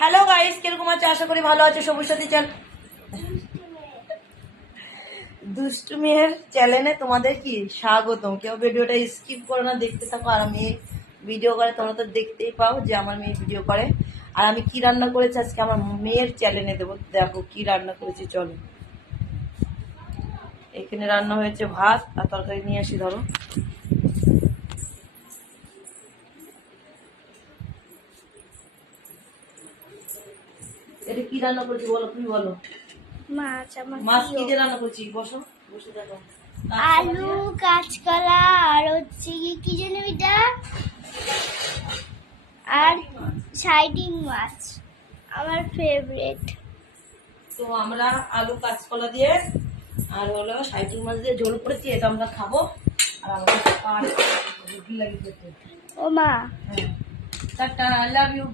Hello guys, কিরকম আছে? আশা করি ভালো আছে। সবুজ সাথী দুষ্টু মেয়ের চ্যানেলে তোমাদের কি স্বাগতম। কেউ ভিডিওটা স্কিপ করো না, দেখতে থাকো। আর আমি ভিডিও করে তোমরা তো দেখতেই পাও যে আমার মেয়ে ভিডিও করে। আর আমি কি রান্না করেছি আজকে আমার মেয়ের চ্যানেলে দেবো। দেখো কি রান্না করেছি, চলো। এখানে রান্না হয়েছে ভাত আর তরকারি। নিয়ে আসি, ধরো। এটা কি রান্না করেছি বলো, তুমি বলো। মাছ। মাছ কি দিয়ে রান্না করছি? বসো, বসে দেখো। আলু, কাঁচকলা আর হচ্ছে কি যেন এটা, আর সাইডিং মাছ আমার ফেভারিট। তো আমরা আলু কাঁচকলা দিয়ে আর হলো সাইটিং মাছ দিয়ে ঝোল করেছি। এটা আমরা খাবো। আর আমাদের রুটি লাগিয়ে খেতে। ও মা, হ্যাঁ, টাটা, আই লাভ ইউ।